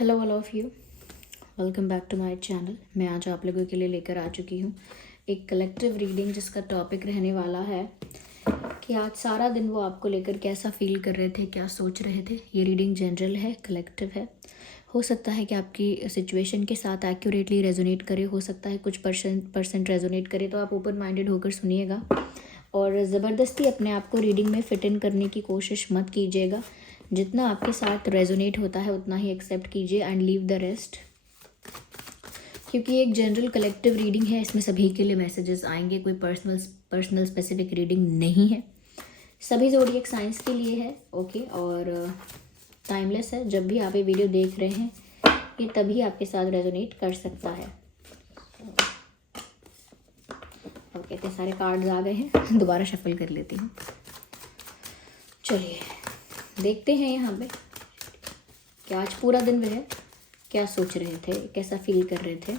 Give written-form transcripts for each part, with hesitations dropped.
Hello all of you, welcome back to my channel. मैं आज आप लोगों के लिए लेकर आ चुकी हूँ एक कलेक्टिव रीडिंग, जिसका टॉपिक रहने वाला है कि आज सारा दिन वो आपको लेकर कैसा फील कर रहे थे, क्या सोच रहे थे। ये रीडिंग जनरल है, कलेक्टिव है। हो सकता है कि आपकी सिचुएशन के साथ एक्यूरेटली रेजोनेट करे, हो सकता है कुछ परसेंट रेजोनेट करे। तो आप ओपन माइंडेड होकर सुनिएगा और ज़बरदस्ती अपने आप को रीडिंग में फिट इन करने की कोशिश मत कीजिएगा। जितना आपके साथ रेजोनेट होता है उतना ही एक्सेप्ट कीजिए एंड लीव द रेस्ट, क्योंकि एक जनरल कलेक्टिव रीडिंग है। इसमें सभी के लिए मैसेजेस आएंगे, कोई पर्सनल स्पेसिफिक रीडिंग नहीं है। सभी ज़ोडिएक साइंस के लिए है, ओके। और टाइमलेस है। जब भी आप ये वीडियो देख रहे हैं ये तभी आपके साथ रेजोनेट कर सकता है। ओके, इतने सारे कार्ड्स आ गए हैं, दोबारा शफल कर लेती हूँ। चलिए देखते हैं यहाँ पे कि आज पूरा दिन वह क्या सोच रहे थे, कैसा फील कर रहे थे।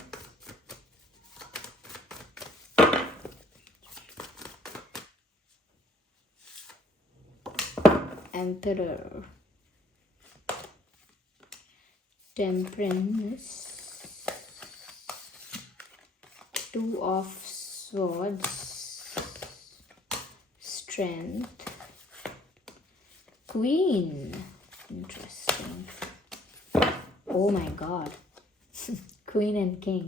Emperor, temperance, two of swords, strength, queen. Interesting. Oh my god. Queen and king.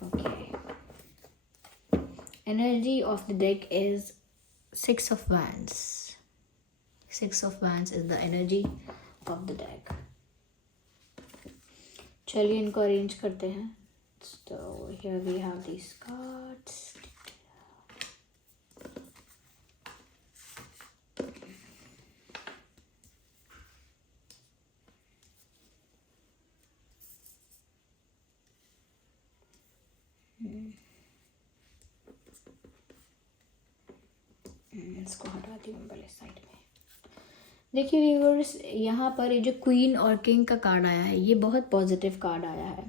Okay. Energy of the deck is Six of Wands. Six of Wands is the energy of the deck. चलिए इनको arrange करते हैं। So here we have these cards. इसको हटाती हूँ पहले side में। देखिए viewers, यहाँ पर ये जो क्वीन और किंग का कार्ड आया है ये बहुत पॉजिटिव कार्ड आया है,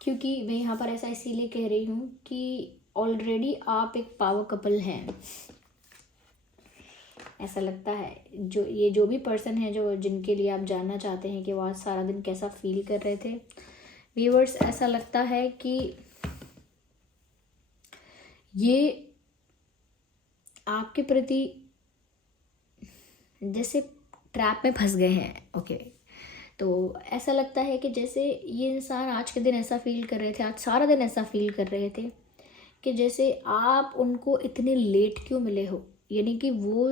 क्योंकि मैं यहाँ पर ऐसा इसीलिए कह रही हूँ कि ऑलरेडी आप एक पावर कपल हैं। ऐसा लगता है जो भी पर्सन है जो जिनके लिए आप जानना चाहते हैं कि वो आज सारा दिन कैसा फील कर रहे थे। व्यूअर्स, ऐसा लगता है कि ये आपके प्रति जैसे ट्रैप में फंस गए हैं, ओके। तो ऐसा लगता है कि जैसे ये इंसान आज के दिन ऐसा फील कर रहे थे, आज सारा दिन ऐसा फील कर रहे थे कि जैसे आप उनको इतने लेट क्यों मिले हो। यानी कि वो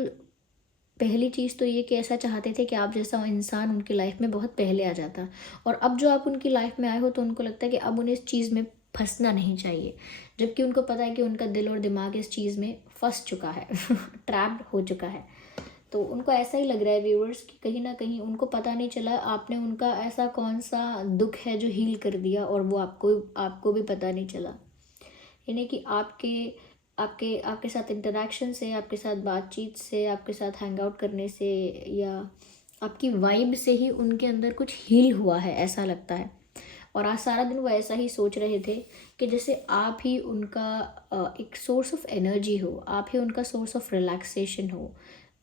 पहली चीज़ तो ये कि ऐसा चाहते थे कि आप जैसा इंसान उनकी लाइफ में बहुत पहले आ जाता, और अब जो आप उनकी लाइफ में आए हो तो उनको लगता है कि अब उन्हें इस चीज़ में फंसना नहीं चाहिए, जबकि उनको पता है कि उनका दिल और दिमाग इस चीज़ में फंस चुका है, ट्रैप्ड हो चुका है। तो उनको ऐसा ही लग रहा है व्यूअर्स कि कहीं ना कहीं उनको पता नहीं चला आपने उनका ऐसा कौन सा दुख है जो हील कर दिया, और वो आपको भी पता नहीं चला। यानी कि आपके आपके आपके साथ इंटरेक्शन से, आपके साथ बातचीत से, आपके साथ हैंग आउट करने से, या आपकी वाइब से ही उनके अंदर कुछ हील हुआ है, ऐसा लगता है। और आज सारा दिन वो ऐसा ही सोच रहे थे कि जैसे आप ही उनका एक सोर्स ऑफ एनर्जी हो, आप ही उनका सोर्स ऑफ रिलैक्सेशन हो,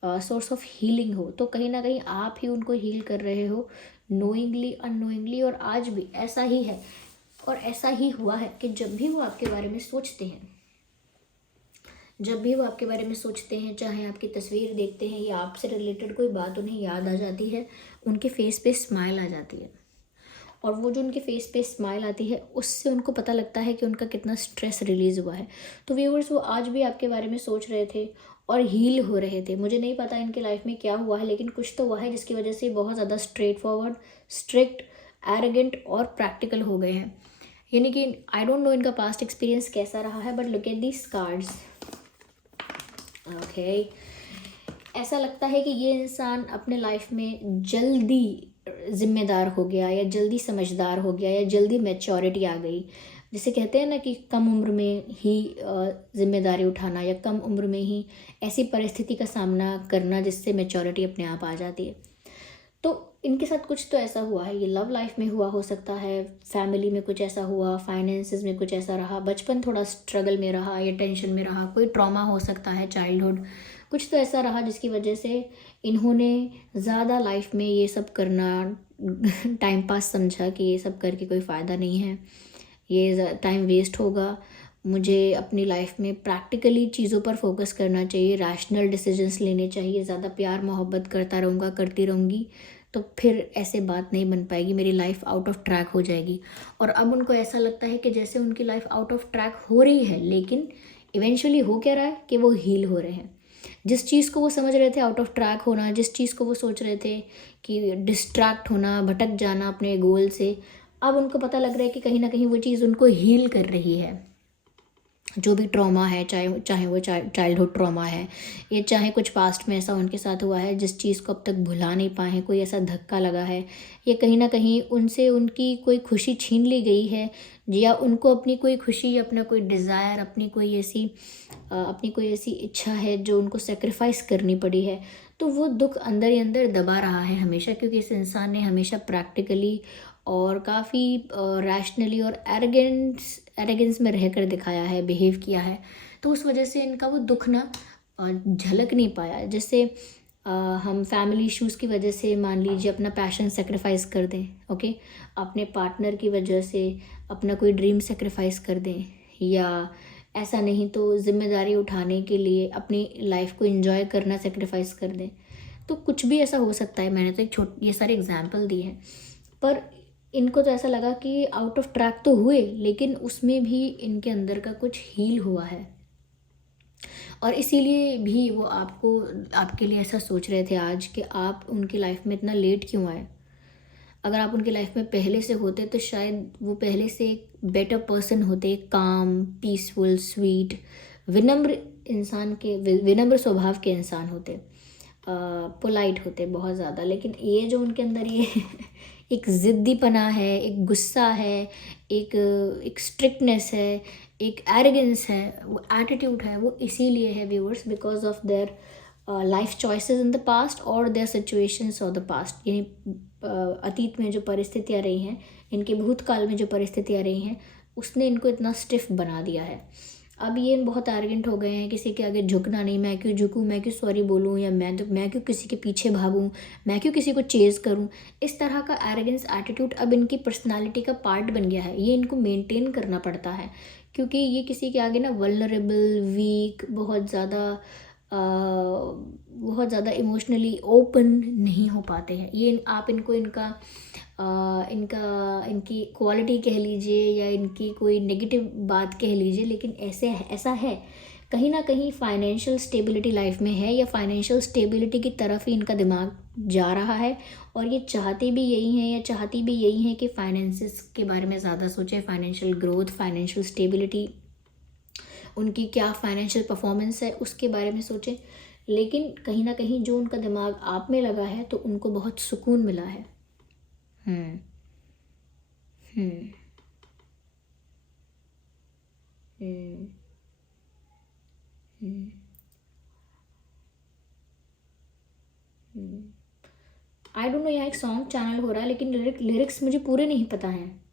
सोर्स ऑफ हीलिंग हो। तो कहीं ना कहीं आप ही उनको हील कर रहे हो, नोइंगली अननोइंगली। और आज भी ऐसा ही है, और ऐसा ही हुआ है कि जब भी वो आपके बारे में सोचते हैं, चाहे आपकी तस्वीर देखते हैं या आपसे रिलेटेड कोई बात उन्हें याद आ जाती है, उनके फेस पे स्माइल आ जाती है। और वो जो उनके फेस पे स्माइल आती है उससे उनको पता लगता है कि उनका कितना स्ट्रेस रिलीज़ हुआ है। तो व्यूअर्स, वो आज भी आपके बारे में सोच रहे थे और हील हो रहे थे। मुझे नहीं पता इनकी लाइफ में क्या हुआ है, लेकिन कुछ तो हुआ है जिसकी वजह से बहुत ज़्यादा स्ट्रेट फॉरवर्ड, स्ट्रिक्ट, एरोगेंट और प्रैक्टिकल हो गए हैं। यानी कि आई डोंट नो इनका पास्ट एक्सपीरियंस कैसा रहा है, but look at these cards, okay. ऐसा लगता है कि ये इंसान अपने लाइफ में जल्दी ज़िम्मेदार हो गया, या जल्दी समझदार हो गया, या जल्दी मैच्योरिटी आ गई। जिसे कहते हैं ना कि कम उम्र में ही ज़िम्मेदारी उठाना, या कम उम्र में ही ऐसी परिस्थिति का सामना करना जिससे मैच्योरिटी अपने आप आ जाती है। तो इनके साथ कुछ तो ऐसा हुआ है, ये लव लाइफ में हुआ हो सकता है, फैमिली में कुछ ऐसा हुआ, फाइनेंसेस में कुछ ऐसा रहा, बचपन थोड़ा स्ट्रगल में रहा या टेंशन में रहा, कोई ट्रॉमा हो सकता है, चाइल्डहुड कुछ तो ऐसा रहा जिसकी वजह से इन्होंने ज़्यादा लाइफ में ये सब करना टाइम पास समझा कि ये सब करके कोई फ़ायदा नहीं है, ये टाइम वेस्ट होगा, मुझे अपनी लाइफ में प्रैक्टिकली चीज़ों पर फोकस करना चाहिए, रैशनल डिसीजंस लेने चाहिए, ज़्यादा प्यार मोहब्बत करता रहूँगा, करती रहूँगी तो फिर ऐसे बात नहीं बन पाएगी, मेरी लाइफ आउट ऑफ ट्रैक हो जाएगी। और अब उनको ऐसा लगता है कि जैसे उनकी लाइफ आउट ऑफ ट्रैक हो रही है, लेकिन इवेंचुअली हो क्या रहा है कि वो हील हो रहे हैं। जिस चीज़ को वो समझ रहे थे आउट ऑफ ट्रैक होना, जिस चीज़ को वो सोच रहे थे कि डिस्ट्रैक्ट होना, भटक जाना अपने गोल से, अब उनको पता लग रहा है कि कहीं ना कहीं वो चीज़ उनको हील कर रही है। जो भी ट्रॉमा है, चाहे चाहे वो चाइल्डहुड ट्रॉमा है, या चाहे कुछ पास्ट में ऐसा उनके साथ हुआ है जिस चीज़ को अब तक भुला नहीं पाए हैं, कोई ऐसा धक्का लगा है, या कहीं ना कहीं उनसे उनकी कोई खुशी छीन ली गई है, या उनको अपनी कोई खुशी, अपना कोई डिज़ायर, अपनी कोई ऐसी इच्छा है जो उनको सेक्रीफाइस करनी पड़ी है, तो वो दुख अंदर ही अंदर दबा रहा है हमेशा, क्योंकि इस इंसान ने हमेशा प्रैक्टिकली और काफ़ी रैशनली और एरोगेंस में रहकर दिखाया है, बिहेव किया है। तो उस वजह से इनका वो दुख ना झलक नहीं पाया। जैसे हम फैमिली इश्यूज़ की वजह से मान लीजिए अपना पैशन सेक्रीफाइस कर दें, ओके, अपने पार्टनर की वजह से अपना कोई ड्रीम सेक्रीफाइस कर दें, या ऐसा नहीं तो जिम्मेदारी उठाने के लिए अपनी लाइफ को एंजॉय करना सेक्रीफाइस कर दें। तो कुछ भी ऐसा हो सकता है। मैंने तो ये सारे एग्जाम्पल दिए हैं, पर इनको तो ऐसा लगा कि आउट ऑफ ट्रैक तो हुए, लेकिन उसमें भी इनके अंदर का कुछ हील हुआ है, और इसीलिए भी वो आपके लिए ऐसा सोच रहे थे आज कि आप उनकी लाइफ में इतना लेट क्यों आए। अगर आप उनकी लाइफ में पहले से होते तो शायद वो पहले से एक बेटर पर्सन होते, काम, पीसफुल, स्वीट, विनम्र विनम्र स्वभाव के इंसान होते, पोलाइट होते बहुत ज़्यादा। लेकिन ये जो उनके अंदर ये एक ज़िद्दीपना है, एक गुस्सा है, एक स्ट्रिक्टनेस है, एक एरोगेंस है, वो एटीट्यूड है, वो इसीलिए है viewers, because of their life choices in the past और their situations of the past. यानी अतीत में जो परिस्थितियाँ रही हैं, इनके भूतकाल में जो परिस्थितियाँ रही हैं, उसने इनको इतना स्टिफ बना दिया है। अब ये बहुत एरोगेंट हो गए हैं, किसी के आगे झुकना नहीं, मैं क्यों झुकूं, मैं क्यों सॉरी बोलूं, या मैं क्यों किसी के पीछे भागूं, मैं क्यों किसी को चेज़ करूं। इस तरह का एरोगेंस एटीट्यूड अब इनकी पर्सनालिटी का पार्ट बन गया है। ये इनको मेंटेन करना पड़ता है, क्योंकि ये किसी के आगे ना वल्नरेबल, वीक, बहुत ज़्यादा इमोशनली ओपन नहीं हो पाते हैं। ये आप इनको इनकी क्वालिटी कह लीजिए या इनकी कोई नेगेटिव बात कह लीजिए, लेकिन ऐसा है कहीं ना कहीं फाइनेंशियल स्टेबिलिटी लाइफ में है, या फाइनेंशियल स्टेबिलिटी की तरफ ही इनका दिमाग जा रहा है, और ये चाहती भी यही है कि फाइनेंसिस के बारे में ज़्यादा सोचें, फाइनेंशियल ग्रोथ, फाइनेंशियल स्टेबिलिटी, उनकी क्या फाइनेंशियल परफॉर्मेंस है उसके बारे में सोचें। लेकिन कहीं ना कहीं जो उनका दिमाग आप में लगा है तो उनको बहुत सुकून मिला है। हम्म हम्म हम्म आई डोंट नो, यहाँ एक सॉन्ग चैनल हो रहा है, लेकिन लिरिक्स मुझे पूरे नहीं पता हैं।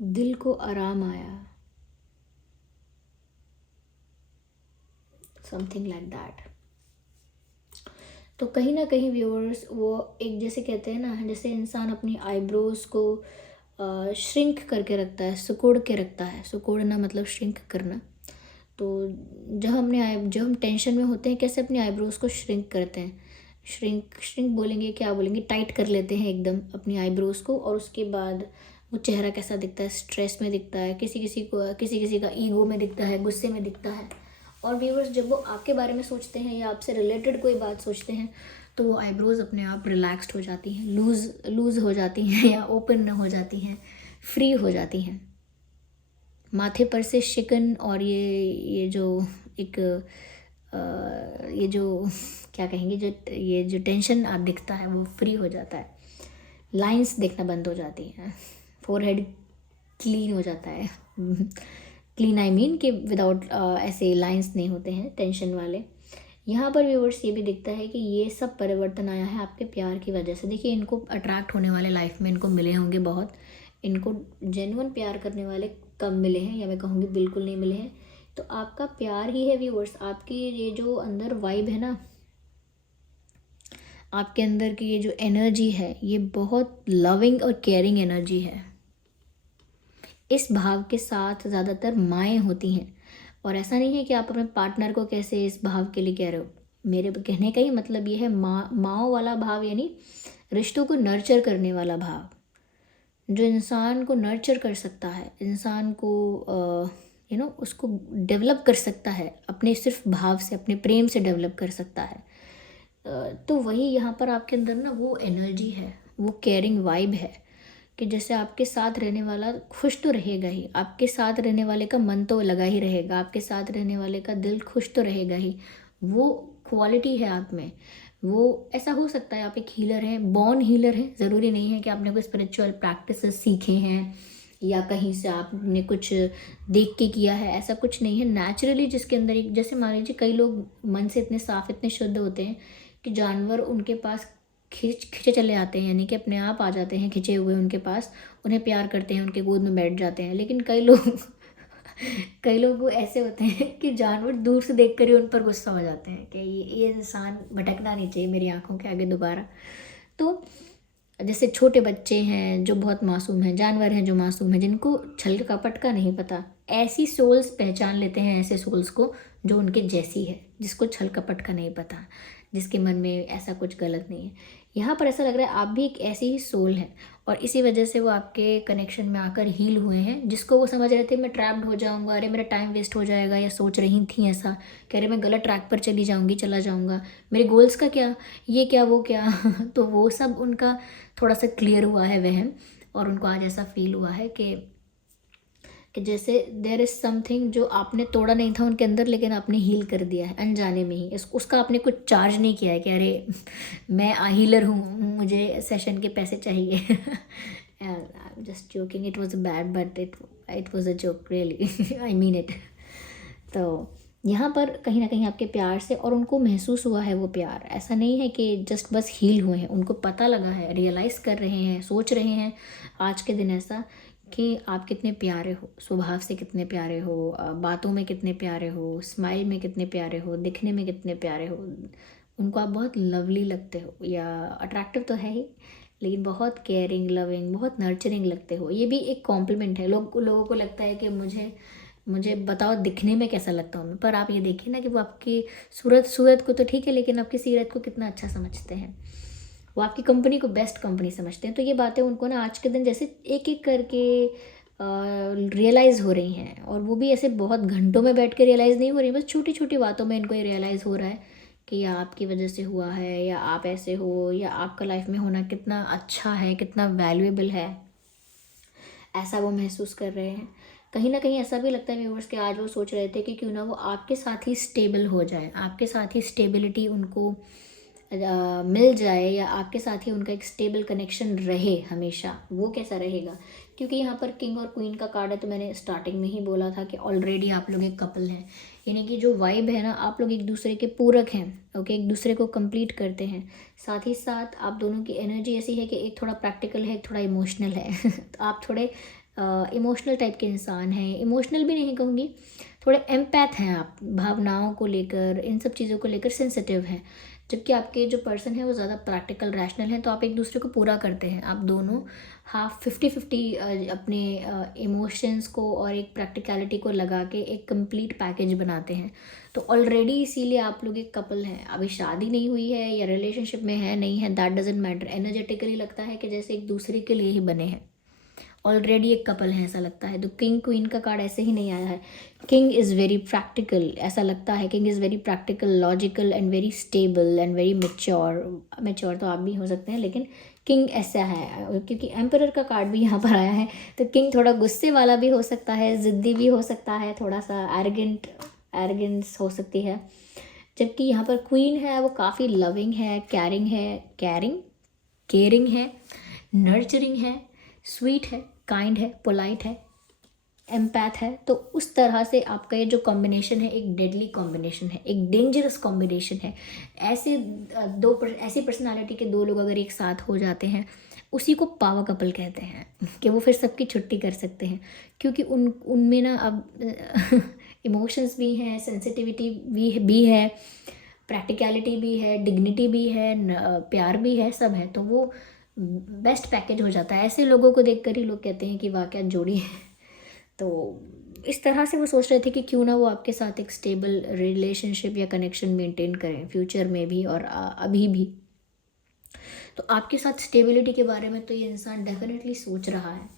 दिल को आराम आया, समथिंग लाइक दैट। तो कहीं ना कहीं व्यूअर्स, वो एक जैसे कहते हैं ना, जैसे इंसान अपनी आईब्रोज को श्रिंक करके रखता है, सिकुड़ के रखता है, सिकुड़ना मतलब श्रिंक करना। तो जब हम टेंशन में होते हैं, कैसे अपनी आईब्रोज को श्रिंक करते हैं, श्रिंक बोलेंगे, क्या बोलेंगे, टाइट कर लेते हैं एकदम अपनी आईब्रोज को, और उसके बाद वो चेहरा कैसा दिखता है, स्ट्रेस में दिखता है, किसी किसी का ईगो में दिखता है, गुस्से में दिखता है। और व्यूअर्स, जब वो आपके बारे में सोचते हैं या आपसे रिलेटेड कोई बात सोचते हैं, तो वो आईब्रोज अपने आप रिलैक्स्ड हो जाती हैं, लूज़ हो जाती हैं, या ओपन हो जाती हैं, फ्री हो जाती हैं। माथे पर से शिकन और ये जो एक ये जो क्या कहेंगे, ये जो टेंशन आप दिखता है वो फ्री हो जाता है, लाइंस दिखना बंद हो जाती हैं, फोरहेड क्लीन हो जाता है। क्लीन आई मीन कि विदाउट ऐसे लाइंस नहीं होते हैं टेंशन वाले। यहाँ पर व्यूअर्स ये भी दिखता है कि ये सब परिवर्तन आया है आपके प्यार की वजह से। देखिए इनको अट्रैक्ट होने वाले लाइफ में इनको मिले होंगे बहुत, इनको जेन्युइन प्यार करने वाले कम मिले हैं, या मैं कहूँगी बिल्कुल नहीं मिले हैं। तो आपका प्यार ही है व्यूअर्स, आपकी ये जो अंदर वाइब है ना, आपके अंदर की ये जो एनर्जी है, ये बहुत लविंग और केयरिंग एनर्जी है। इस भाव के साथ ज़्यादातर माएँ होती हैं, और ऐसा नहीं है कि आप अपने पार्टनर को कैसे इस भाव के लिए कह रहे हो। मेरे कहने का ही मतलब ये है माँ वाला भाव, यानी रिश्तों को नर्चर करने वाला भाव, जो इंसान को नर्चर कर सकता है, इंसान को उसको डेवलप कर सकता है अपने सिर्फ भाव से, अपने प्रेम से डेवलप कर सकता है। तो वही यहाँ पर आपके अंदर ना वो एनर्जी है, वो केयरिंग वाइब है कि जैसे आपके साथ रहने वाला खुश तो रहेगा ही, आपके साथ रहने वाले का मन तो लगा ही रहेगा, आपके साथ रहने वाले का दिल खुश तो रहेगा ही। वो क्वालिटी है आप में। वो ऐसा हो सकता है आप एक हीलर हैं, बॉर्न हीलर हैं, ज़रूरी नहीं है कि आपने कोई स्पिरिचुअल प्रैक्टिसेस सीखे हैं या कहीं से आपने कुछ देख के किया है, ऐसा कुछ नहीं है। नेचुरली जिसके अंदर एक, जैसे मान लीजिए कई लोग मन से इतने साफ, इतने शुद्ध होते हैं कि जानवर उनके पास खिंचे चले आते हैं, यानी कि अपने आप आ जाते हैं खिंचे हुए उनके पास, उन्हें प्यार करते हैं, उनके गोद में बैठ जाते हैं। लेकिन कई लोग कई लोग वो ऐसे होते हैं कि जानवर दूर से देखकर ही उन पर गुस्सा हो जाते हैं कि ये इंसान भटकना नहीं चाहिए मेरी आंखों के आगे दोबारा। तो जैसे छोटे बच्चे हैं जो बहुत मासूम हैं, जानवर हैं जो मासूम हैं, जिनको छल कपट का नहीं पता, ऐसी सोल्स पहचान लेते हैं ऐसे सोल्स को जो उनके जैसी है, जिसको छल कपट का नहीं पता, जिसके मन में ऐसा कुछ गलत नहीं है। यहाँ पर ऐसा लग रहा है आप भी एक ऐसी ही सोल हैं, और इसी वजह से वो आपके कनेक्शन में आकर हील हुए हैं। जिसको वो समझ रहे थे मैं ट्रैप्ड हो जाऊँगा, अरे मेरा टाइम वेस्ट हो जाएगा, या सोच रही थी ऐसा कह रहे मैं गलत ट्रैक पर चली जाऊँगी, चला जाऊँगा, मेरे गोल्स का क्या, ये क्या, वो क्या तो वो सब उनका थोड़ा सा क्लियर हुआ है वहम, और उनको आज ऐसा फील हुआ है कि जैसे देयर इज़ समथिंग जो आपने तोड़ा नहीं था उनके अंदर, लेकिन आपने हील कर दिया है अनजाने में ही। उसका आपने कुछ चार्ज नहीं किया है कि अरे मैं हीलर हूँ, मुझे सेशन के पैसे चाहिए। Just joking, it was bad but it was a joke really, I mean it. तो यहाँ पर कहीं ना कहीं आपके प्यार से, और उनको महसूस हुआ है वो प्यार, ऐसा नहीं है कि जस्ट बस हील हुए हैं, उनको पता लगा है, रियलाइज़ कर रहे हैं, सोच रहे हैं आज के दिन ऐसा कि आप कितने प्यारे हो, स्वभाव से कितने प्यारे हो, बातों में कितने प्यारे हो, स्माइल में कितने प्यारे हो, दिखने में कितने प्यारे हो। उनको आप बहुत लवली लगते हो, या अट्रैक्टिव तो है ही, लेकिन बहुत केयरिंग, लविंग, बहुत नर्चरिंग लगते हो। ये भी एक कॉम्प्लीमेंट है। लोगों को लगता है कि मुझे बताओ दिखने में कैसा लगता हूँ मैं, पर आप ये देखिए ना कि वो आपकी सूरत को तो ठीक है, लेकिन आपकी सीरत को कितना अच्छा समझते हैं, वो आपकी कंपनी को बेस्ट कंपनी समझते हैं। तो ये बातें उनको ना आज के दिन जैसे एक एक करके रियलाइज़ हो रही हैं, और वो भी ऐसे बहुत घंटों में बैठ के रियलाइज़ नहीं हो रही, बस छोटी छोटी बातों में इनको ये रियलाइज़ हो रहा है कि या आपकी वजह से हुआ है, या आप ऐसे हो, या आपका लाइफ में होना कितना अच्छा है, कितना वैल्यूएबल है, ऐसा वो महसूस कर रहे हैं। कहीं ना कहीं ऐसा भी लगता है व्यूवर्स कि आज वो सोच रहे थे कि क्यों ना वो आपके साथ ही स्टेबल हो जाए, आपके साथ ही स्टेबिलिटी उनको मिल जाए, या आपके साथ ही उनका एक स्टेबल कनेक्शन रहे हमेशा। वो कैसा रहेगा, क्योंकि यहाँ पर किंग और क्वीन का कार्ड है, तो मैंने स्टार्टिंग में ही बोला था कि ऑलरेडी आप लोग एक कपल हैं, यानी कि जो वाइब है ना, आप लोग एक दूसरे के पूरक हैं। ओके, एक दूसरे को कंप्लीट करते हैं। साथ ही साथ आप दोनों की एनर्जी ऐसी है कि एक थोड़ा प्रैक्टिकल है, एक थोड़ा इमोशनल है। तो आप थोड़े इमोशनल टाइप के इंसान हैं, इमोशनल भी नहीं कहूँगी, थोड़े एम्पैथ हैं आप, भावनाओं को लेकर, इन सब चीज़ों को लेकर सेंसिटिव हैं। जबकि आपके जो पर्सन है वो ज़्यादा प्रैक्टिकल, रैशनल है। तो आप एक दूसरे को पूरा करते हैं, आप दोनों हाफ 50-50 अपने इमोशंस को और एक प्रैक्टिकलिटी को लगा के एक कंप्लीट पैकेज बनाते हैं। तो ऑलरेडी इसीलिए आप लोग एक कपल हैं। अभी शादी नहीं हुई है या रिलेशनशिप में है नहीं है, दैट डजेंट मैटर। एनर्जेटिकली लगता है कि जैसे एक दूसरे के लिए ही बने हैं, ऑलरेडी एक कपल है ऐसा लगता है। तो किंग क्वीन का कार्ड ऐसे ही नहीं आया है। किंग इज़ वेरी प्रैक्टिकल, ऐसा लगता है। King is very practical, logical and very stable and very mature तो आप भी हो सकते हैं, लेकिन किंग ऐसा है। क्योंकि एम्परर का कार्ड भी यहाँ पर आया है, तो किंग थोड़ा गुस्से वाला भी हो सकता है, ज़िद्दी भी हो सकता है, थोड़ा सा एरोगेंस हो सकती है। जबकि यहाँ पर क्वीन है वो काफ़ी लविंग है, केयरिंग है, नर्चरिंग है, स्वीट है, काइंड है, पोलाइट है, एम्पैथ है, तो उस तरह से आपका ये जो कॉम्बिनेशन है एक डेडली कॉम्बिनेशन है, एक डेंजरस कॉम्बिनेशन है। ऐसी पर्सनालिटी के दो लोग अगर एक साथ हो जाते हैं, उसी को पावर कपल कहते हैं कि वो फिर सबकी छुट्टी कर सकते हैं, क्योंकि उनमें ना अब इमोशंस भी हैं, सेंसिटिविटी भी है, प्रैक्टिकलिटी भी है, डिग्निटी भी है, प्यार भी है, सब है। तो वो बेस्ट पैकेज हो जाता है। ऐसे लोगों को देखकर ही लोग कहते हैं कि वाह क्या जोड़ी है। तो इस तरह से वो सोच रहे थे कि क्यों ना वो आपके साथ एक स्टेबल रिलेशनशिप या कनेक्शन मेंटेन करें फ्यूचर में भी और अभी भी। तो आपके साथ स्टेबिलिटी के बारे में तो ये इंसान डेफिनेटली सोच रहा है,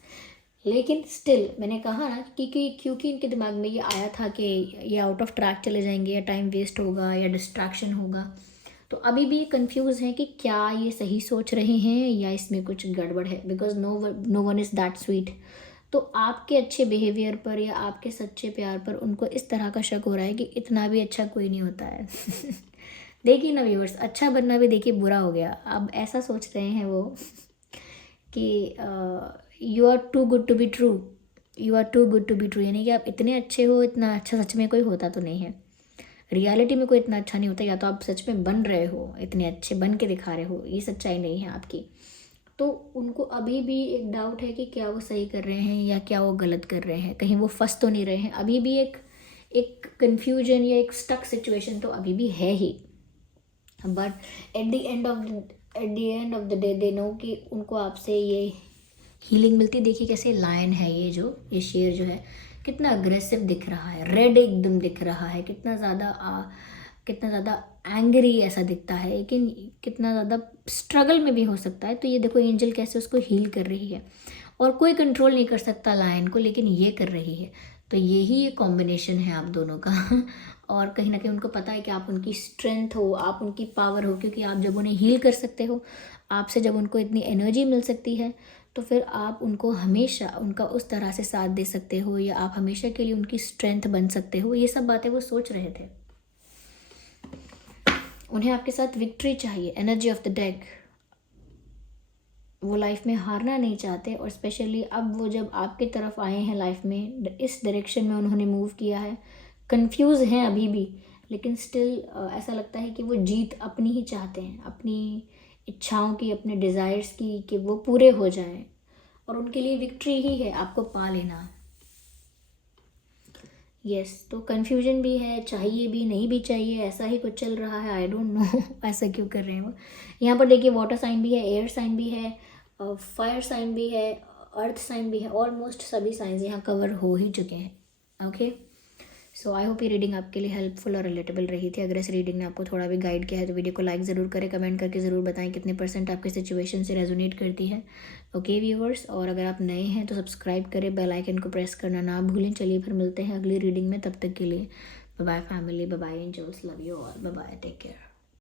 लेकिन स्टिल मैंने कहा ना कि क्योंकि इनके दिमाग में ये आया था कि ये आउट ऑफ ट्रैक चले जाएंगे या टाइम वेस्ट होगा या डिस्ट्रैक्शन होगा, तो अभी भी कंफ्यूज हैं कि क्या ये सही सोच रहे हैं या इसमें कुछ गड़बड़ है, because no one is that sweet. तो आपके अच्छे बिहेवियर पर या आपके सच्चे प्यार पर उनको इस तरह का शक हो रहा है कि इतना भी अच्छा कोई नहीं होता है। देखिए ना व्यूअर्स, अच्छा बनना भी देखिए बुरा हो गया, अब ऐसा सोच रहे हैं वो कि you are too good to be true, you are too good to be true, यानी कि आप इतने अच्छे हो, इतना अच्छा सच में कोई होता तो नहीं है। रियलिटी में कोई इतना अच्छा नहीं होता, या तो आप सच में बन रहे हो, इतने अच्छे बन के दिखा रहे हो, ये सच्चाई नहीं है आपकी। तो उनको अभी भी एक डाउट है कि क्या वो सही कर रहे हैं या क्या वो गलत कर रहे हैं, कहीं वो फंस तो नहीं रहे हैं। अभी भी एक कन्फ्यूजन या एक स्टक सिचुएशन तो अभी भी है ही, but at the end of the day they know कि उनको आपसे ये हीलिंग मिलती। देखिए कैसे लायन है ये शेर जो है कितना अग्रेसिव दिख रहा है, रेड एकदम दिख रहा है, कितना ज़्यादा एंग्री ऐसा दिखता है, लेकिन कितना ज़्यादा स्ट्रगल में भी हो सकता है। तो ये देखो एंजल कैसे उसको हील कर रही है, और कोई कंट्रोल नहीं कर सकता लायन को, लेकिन ये कर रही है। तो यही ये कॉम्बिनेशन है आप दोनों का। और कहीं ना कहीं उनको पता है कि आप उनकी स्ट्रेंथ हो, आप उनकी पावर हो, क्योंकि आप जब उन्हें हील कर सकते हो, आपसे जब उनको इतनी एनर्जी मिल सकती है, तो फिर आप उनको हमेशा उनका उस तरह से साथ दे सकते हो, या आप हमेशा के लिए उनकी स्ट्रेंथ बन सकते हो। ये सब बातें वो सोच रहे थे। उन्हें आपके साथ विक्ट्री चाहिए, एनर्जी ऑफ द डेक। वो लाइफ में हारना नहीं चाहते, और स्पेशली अब वो जब आपके तरफ आए हैं लाइफ में, इस डायरेक्शन में उन्होंने मूव किया है, कंफ्यूज हैं अभी भी, लेकिन स्टिल ऐसा लगता है कि वो जीत अपनी ही चाहते हैं, अपनी इच्छाओं की, अपने डिज़ायर्स की, कि वो पूरे हो जाएं, और उनके लिए विक्ट्री ही है आपको पा लेना। यस, तो कन्फ्यूजन भी है, चाहिए भी नहीं भी चाहिए, ऐसा ही कुछ चल रहा है। आई डोंट नो ऐसा क्यों कर रहे हैं वो। यहाँ पर देखिए वाटर साइन भी है, एयर साइन भी है, फायर साइन भी है, अर्थ साइन भी है, ऑलमोस्ट सभी साइंस यहाँ कवर हो ही चुके हैं। ओके, सो आई होप ये रीडिंग आपके लिए हेल्पफुल और रिलेटेबल रही थी। अगर इस रीडिंग ने आपको थोड़ा भी गाइड किया है तो वीडियो को लाइक ज़रूर करें, कमेंट करके ज़रूर बताएं कितने परसेंट आपके सिचुएशन से रेजोनेट करती है। ओके व्यूअर्स, और अगर आप नए हैं तो सब्सक्राइब करें, बेल आइकन को प्रेस करना ना भूलें। चलिए फिर मिलते हैं अगली रीडिंग में, तब तक के लिए bye bye family, bye bye angels, love you all, bye bye, take care.